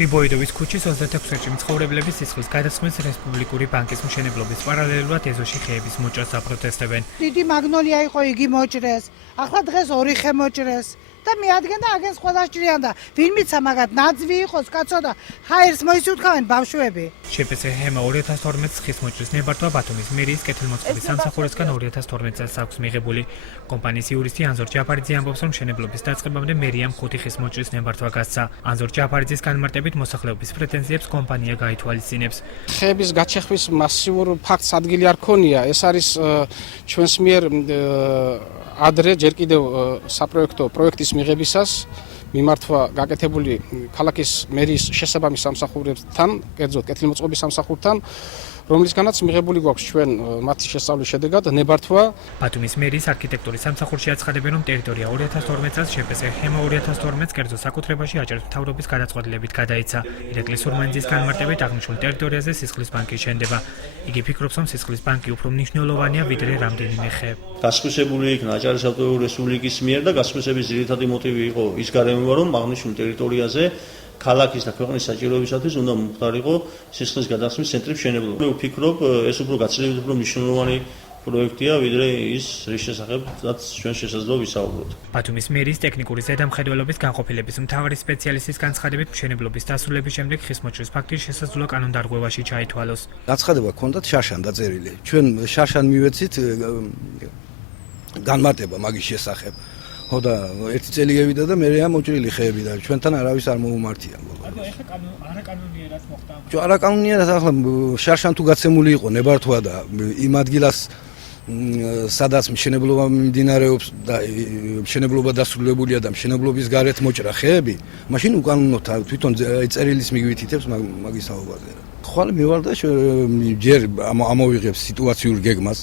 ფრიბოიდოვის ქუჩის 26-ში მცხოვრებლების სისხლის გადასხმის რესპუბლიკური ბანკის მშენებლობის პარალელურად ეზოში ხეების მოჭრას აპროტესტებენ. დიდი მაგნოლია იყო, იგი მოჭრეს. ახლა დღეს ორი ხე მოჭრეს. და მიადგენ და აგენ ყველა ჭრიან და ვინმეცა მაგათ ნაძვი იყოს კაცო და ჰაერს მოისუთხავენ ბავშვები. შპს ჰემა 2012 ხის მოჭრის ნებართვა ბათუმის მერიის კეთილმოწყობის სამსახურისგან 2012 წელს აქვს მიღებული. კომპანიის იურისტი ანზორ ჯაფარიძე ამბობს, რომ მშენებლობის დაწყებამდე მერიამ 5 ხის მოჭრის ნებართვა გასცა. ანზორ ჯაფარიძის განმარტებით მოსახლეობის პრეტენზიებს კომპანია გაითვალისწინებს. ხეების გაჩეხვის მასიურ ფაქტს ადგილი არ ქონია. ეს არის ჩვენს მიერ ადრე ჯერ კიდევ საპროექტო პროექტის მიღებისას მიმართვა გაკეთებული ქალაქის მერიის შესაბამის სამსახურებთან, კერძოდ კეთილმოწყობის სამსახურთან, რომლისგანაც მიღებული გვაქვს ჩვენ მათი შესწავლის შედეგად ნებართვა. ბათუმის მერიის არქიტექტურის სამსახურში აცხადებენ, რომ ტერიტორია 2012 წელს შპს ჰემა 2012 კერძო საკუთრებაში აჭარის მთავრობის გადაწყვეტილებით გადაიცა. ირაკლი სურმანიძის განმარტებით აღნიშნულ ტერიტორიაზე სისხლის ბანკი შენდება. იგი ფიქრობს, რომ სისხლის ბანკი უფრო მნიშვნელოვანია ვიდრე რამდენიმე ხე. გასხვისებული იქნა აჭარის ავტონომიური რესპუბლიკის მიერ და გასხვისების ძირითადი მოტივი იყო ის გარემოება, რომ აღნიშნულ ტერიტორიაზე ქალაქის და ქვეყნის საჭიროებისათვის უნდა მომხდარიყო სისხლის გადასხმის ცენტრის მშენებლობა. მე ვფიქრობ, ეს უფრო გაცილებით უფრო მნიშვნელოვანი პროექტია, ვიდრე ის, რის შესახებაც ჩვენ შესაძლოა ვისაუბროთ. ბათუმის მერიის ტექნიკური ზედამხედველობის განყოფილების მთავარი სპეციალისტის განცხადებით, მშენებლობის დასრულების შემდეგ ხის მოჭრის ფაქტი შესაძლოა კანონდარღვევაში ჩაითვალოს. განცხადება ჰქონდათ შარშან დაწერილი. ჩვენ შარშან მივეცით განმარტება მაგის შესახებ. ხო და ერთი წელი გევიდა და მერეა მოჭრილი ხეები და ჩვენთან არავის არ მოუმართია. ანუ ეხლა არაკანონიერად მოხდა. არაკანონიერად ახლა შარშან თუ გაცემული იყო ნებართვა და იმ ადგილას სადაც მშენებლობა მიმდინარეობს და მშენებლობა დასრულებულია და მშენებლობის გარეთ მოჭრა ხეები, მაშინ უკანონოდ თვითონ წერილის მიგვითითებს მაგის საუბარზე. ხვალე მივალდა ჯერ ამოვიღებს სიტუაციურ გეგმას.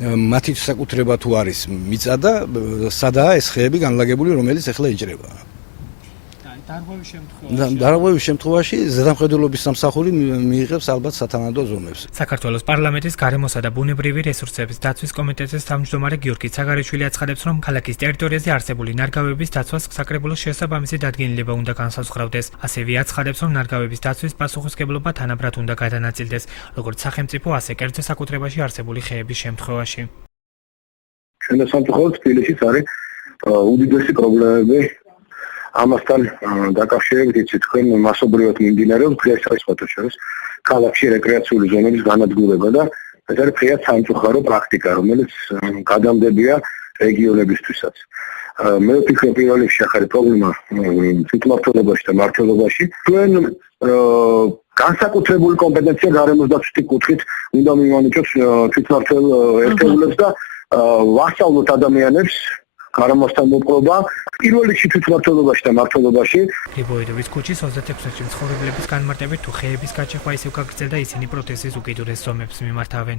მათი საკუთრება თუ არის მიწა და სადაა ეს ხეები განლაგებული, რომელიც ახლა იჭრება. დარღვევის შემთხვევაში ზედამხედველობის სამსახური მიიღებს ალბათ სათანადო ზომებს. საქართველოს პარლამენტის გარემოსა და ბუნებრივი რესურსების დაცვის კომიტეტის თავმჯდომარე გიორგი ცაგარეშვილი აცხადებს, რომ ქალაქის ტერიტორიაზე არსებული ნარგავების დაცვას საკრებულოს შესაბამისი დადგენილება უნდა განსაზღვრავდეს. ასევე აცხადებს, რომ ნარგავების დაცვის პასუხისმგებლობა თანაბრად უნდა გადანაწილდეს, როგორც სახელმწიფო, ასე კერძო საკუთრებაში არსებული ხეების შემთხვევაში. ჩვენ სამწუხაროდ თბილისიც არის უდიდესი პრობლემები ამასთან დაკავშირებით, იცით, თქვენ მასობრივად მიმდინარეობს დღეს არის ფოტოშორის ქალაქში რეკრეაციული ზონების განადგურება და ეს არის ფრიად სამწუხარო პრაქტიკა, რომელიც გადამდებია რეგიონებისთვისაც. მე ვფიქრობ, პირველ რიგში ახალი პრობლემა თვითმმართველობაში და მმართველობაში. ჩვენ განსაკუთრებული კომპეტენცია გარემოს დაცვის კუთხით უნდა მივანიჭოთ თვითმმართველ ერთეულებს და ვასწავლოთ ადამიანებს გარემოსთან მოპყრობა პირველ რიგში თვითმმართველობაში და მმართველობაში. ფრიბოიდოვის ქუჩის 26-ში მცხოვრებლების განმარტებით, თუ ხეების გაჩეხვა ისევ გაგრძელდა, ისინი პროტესტის უკიდურეს ზომებს მიმართავენ.